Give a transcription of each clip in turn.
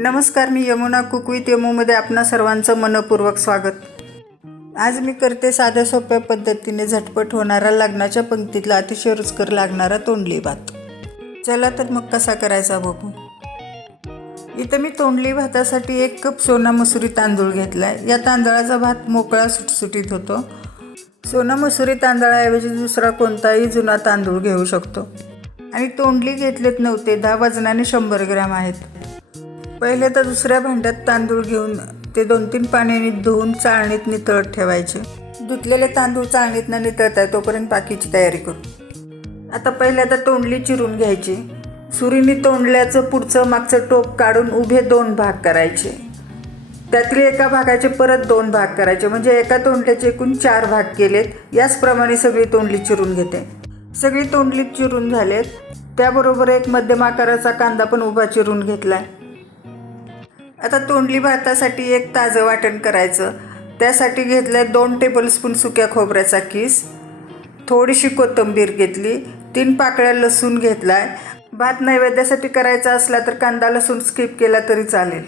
नमस्कार, मी Yamuna cook with यमूमध्ये आपणा सर्वांचं मनपूर्वक स्वागत। आज मी करते साध्या सोप्या पद्धतीने झटपट होणारा लग्नाच्या पंक्तीतला अतिशय रुचकर लागणारा तोंडली भात। चला तर मग कसा करायचा बघू। इथं मी तोंडली भातासाठी 1 कप सोना मसुरी तांदूळ घेतलाय। या तांदळाचा भात मोकळा सुटसुटीत होतो। सोना मसुरी तांदळाऐवजी दुसरा कोणताही जुना तांदूळ घेऊ शकतो। आणि तोंडली घेतलेत 9 ते 10 वजनाने 100 ग्रॅम आहेत। पहिले तर दुसऱ्या भांड्यात तांदूळ घेऊन ते 2-3 पाण्याने धुवून चाळणीत नितळत ठेवायचे। धुतलेले तांदूळ चाळणीतनं नितळतात तोपर्यंत बाकीची तयारी करू। आता पहिल्यांदा तोंडली चिरून घ्यायची। सुरीने तोंडल्याचं पुढचं मागचं टोक काढून उभे 2 भाग करायचे। त्यातले एका भागाचे परत 2 भाग करायचे, म्हणजे एका तोंडल्याचे एकूण 4 भाग केलेत। याचप्रमाणे सगळी तोंडली चिरून घेते। सगळी तोंडली चिरून झालेत। त्याबरोबर एक मध्यम आकाराचा कांदा पण उभा चिरून घेतलाय। आता तोंडली भातासाठी एक ताजं वाटण करायचं। त्यासाठी घेतलंय 2 टेबलस्पून सुक्या खोबऱ्याचा किस, थोडीशी कोथिंबीर घेतली, 3 पाकळ्या लसूण घेतलाय। भात नैवेद्यासाठी करायचा असला तर कांदा लसूण स्किप केला तरी चालेल।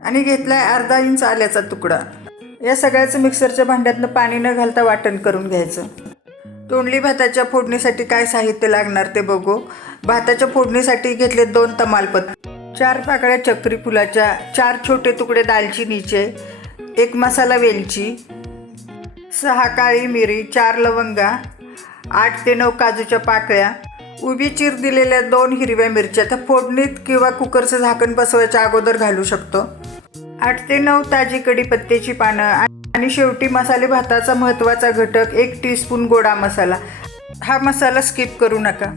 आणि घेतलाय अर्धा इंच आल्याचा तुकडा। या सगळ्याचं मिक्सरच्या भांड्यातनं पाणी न घालता वाटण करून घ्यायचं। तोंडली भाताच्या फोडणीसाठी काय साहित्य लागणार ते बघू। भाताच्या फोडणीसाठी घेतले 2 तमालपत्र, 4 पाकळ्या चक्री फुलाच्या, 4 छोटे तुकडे दालचिनीचे, 1 मसाला वेलची, 6 काळी मिरी, 4 लवंगा, 8 ते 9 काजूच्या पाकळ्या, उभी चीर दिलेल्या 2 हिरव्या मिरच्या। त्या फोडणीत किंवा कुकरचं झाकण बसवायच्या अगोदर घालू शकतो। 8 ते 9 ताजी कढीपत्त्याची पानं आणि शेवटी मसाले भाताचा महत्त्वाचा घटक 1 टीस्पून गोडा मसाला। हा मसाला स्किप करू नका।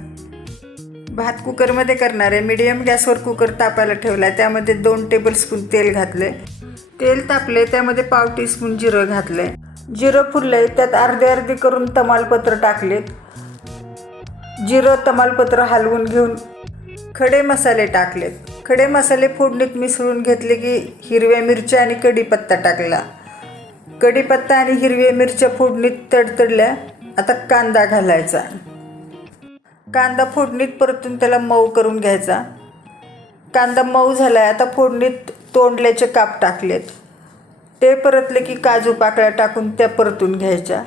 भात कुकरमध्ये करणार आहे। मीडियम गॅसवर कुकर तापायला ठेवला आहे। त्यामध्ये 2 टेबलस्पून तेल घातले। तेल तापले, त्यामध्ये पाव टीस्पून जिरं घातले। जिरं फुलले, त्यात अर्धे करून तमालपत्र टाकलेत। जिरं तमालपत्र हलवून घेऊन खडे मसाले टाकलेत। खडे मसाले फोडणीत मिसळून घेतले की हिरव्या मिरच्या आणि कढीपत्ता टाकला। कढीपत्ता आणि हिरव्या मिरच्या फोडणीत तडतडल्या। आता कांदा घालायचा। कांदा फोडणीत परतून त्याला मऊ करून घ्यायचा। कांदा मऊ झालाय। आता फोडणीत तोंडल्याचे काप टाकलेत। ते परतले की काजू पाकळ्या टाकून त्या परतून घ्यायच्या।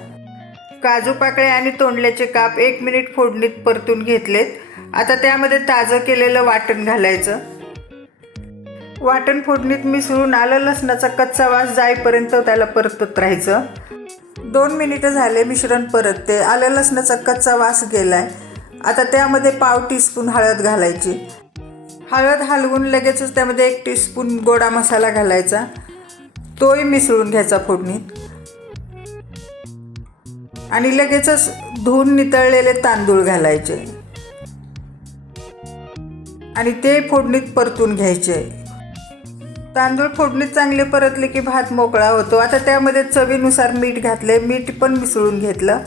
काजू पाकळ्या आणि तोंडल्याचे काप 1 मिनिट फोडणीत परतून घेतलेत। आता त्यामध्ये ताजं केलेलं वाटण घालायचं। वाटण फोडणीत मिसळून आलं लसणाचा कच्चा वास जाईपर्यंत त्याला परतत राहायचं। 2 मिनिटं झाले, मिश्रण परतते। आलं लसणाचा कच्चा वास गेलाय। आता त्यामध्ये पाव टीस्पून हळद घालायची। हळद हलवून लगेचच त्यामध्ये 1 टीस्पून गोडा मसाला घालायचा। तोही मिसळून घ्यायचा फोडणीत। आणि लगेचच धुवून नितळलेले तांदूळ घालायचे आणि ते फोडणीत परतून घ्यायचे। तांदूळ फोडणीत चांगले परतले की भात मोकळा होतो। आता त्यामध्ये चवीनुसार मीठ घातले। मीठ पण मिसळून घेतलं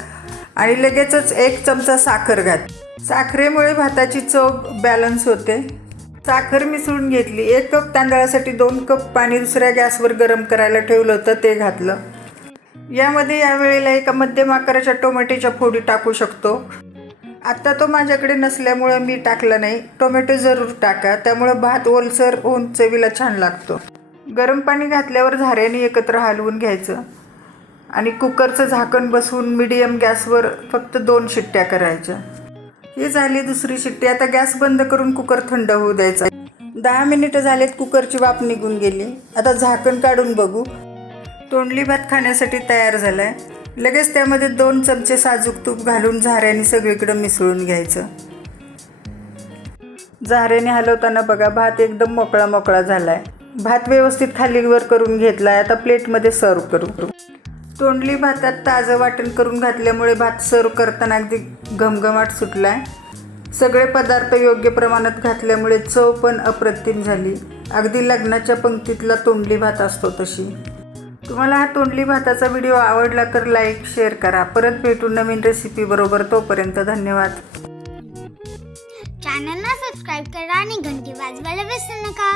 आणि लगेचच 1 चमचा साखर घातली। साखरेमुळे भाताची चव बॅलन्स होते। साखर मिसळून घेतली। 1 कप तांदळासाठी 2 कप पाणी दुसऱ्या गॅसवर गरम करायला ठेवलं होतं, ते घातलं। यामध्ये यावेळेला एका मध्यम आकाराच्या टोमॅटोच्या फोडी टाकू शकतो। आता तो माझ्याकडे नसल्यामुळं मी टाकला नाही। टोमॅटो जरूर टाका, त्यामुळे भात ओलसर होऊन चवीला छान लागतो। गरम पाणी घातल्यावर झाऱ्याने एकत्र हलवून घ्यायचं आणि कुकरचं झाकण बसवून मीडियम गॅसवर फक्त 2 शिट्ट्या करायच्या। ही झाली दुसरी शिट्टी। आता गॅस बंद करून कुकर थंड होऊ द्यायचा। 10 मिनिटं झालेत, कुकरची वाफ निघून गेली। आता झाकण काढून बघू। तोंडली भात खाण्यासाठी तयार झालाय। लगेच त्यामध्ये 2 चमचे साजूक तूप घालून झाऱ्याने सगळीकडे मिसळून घ्यायचं। झाऱ्याने हलवताना बघा, भात एकदम मोकळा मोकळा झालाय। भात व्यवस्थित खालीवर करून घेतलाय। आता प्लेटमध्ये सर्व करू। तोंडली भातात ताजं वाटण करून घातल्यामुळे भात सर्व करताना अगदी घमघमाट सुटलाय। सगळे पदार्थ योग्य प्रमाणात घातल्यामुळे चव पण अप्रतिम झाली। अगदी लग्नाच्या पंक्तीतला तोंडली भात असतो तशी। तुम्हाला हा तोंडली भाताचा व्हिडिओ आवडला तर लाईक शेअर करा। परत भेटू नवीन रेसिपी बरोबर। तोपर्यंत धन्यवाद। चॅनलला सबस्क्राईब करा आणि घंटी वाजवायला विसरू नका।